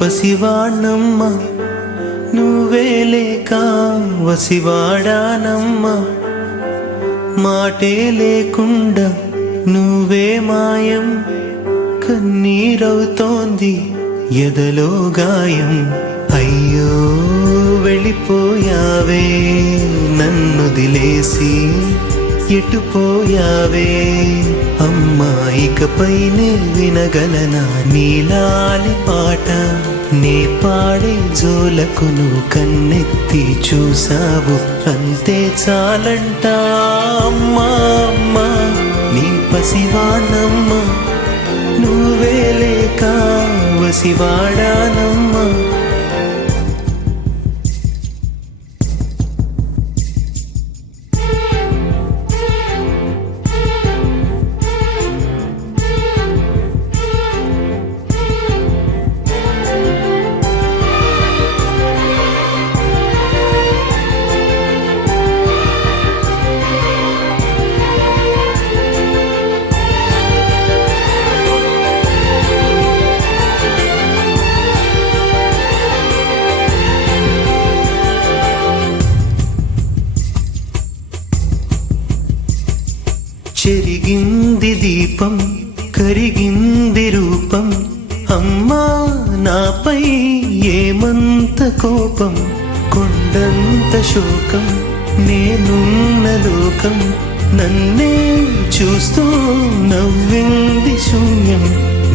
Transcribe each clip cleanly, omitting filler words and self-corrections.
పసివాణ్ణమ్మ నువ్వే లేక వసివాడానమ్మ మాటే లేకుండా నువ్వే మాయం కన్నీరవుతోంది ఎదలో గాయం అయ్యో వెళ్ళిపోయావే నన్ను దిలేసి ఎటుపోయావే అమ్మా ఇకపైనే వినగలనా నీలాలి పాట నే పాడే జోలకు నువ్వు కన్నెత్తి చూసావు అంతే చాలంట అమ్మా అమ్మా నీ పసివాణమ్మ నువ్వే లేక వసివాడానమ్మా చెరిగింది దీపం కరిగింది రూపం అమ్మా నాపై ఏమంత కోపం కొండంత శోకం నేనున్న లోకం నన్నే చూస్తూ నవ్వింది శూన్యం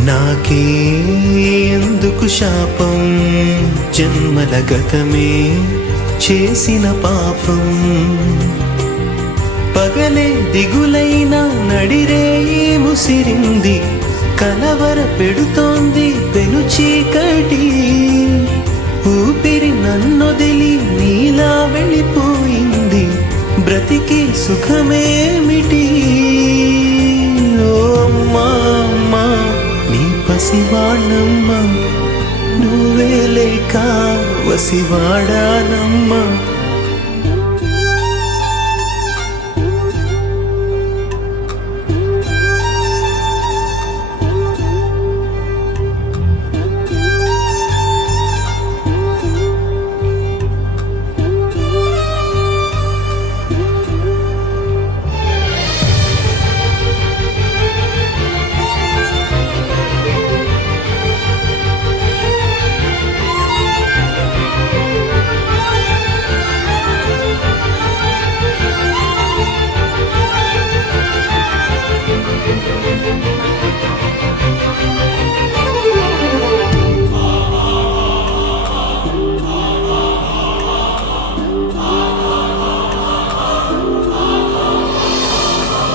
నాకే ఎందుకు శాపం జన్మల గతమే చేసిన పాపం పగలే దిగులైన నడిరేయి ముసిరింది కలవర పెడుతోంది పెను చీకటి ఊపిరి నన్నొదిలి నీలా వెళ్ళిపోయింది బ్రతికి సుఖమేమిటి ఓ అమ్మా అమ్మా నీ పసివాణమ్మ నువ్వే లేక వసివాడానమ్మా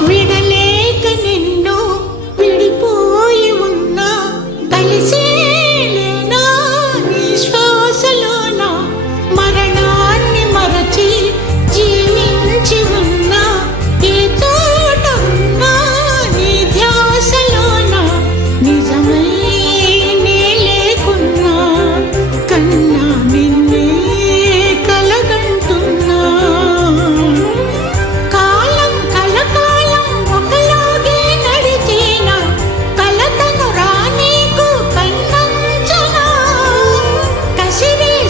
విడలేక నిన్ను విడిపోయి ఉన్నా కలిసేలేనా నీ శ్వాసలోన మరణాన్ని మరచి జీవించి ఉన్నా ఏ తోట ఉన్నా నీ ధ్యాసలోన నిజమై నే లేకున్నా కన్నా నిన్నే కలగంటున్నా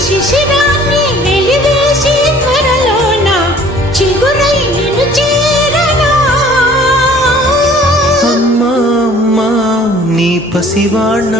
శిశిరాన్ని వెలివేసి త్వరలోన చిగురై నిన్ను చేరనా అమ్మా అమ్మా నీ పసివాణ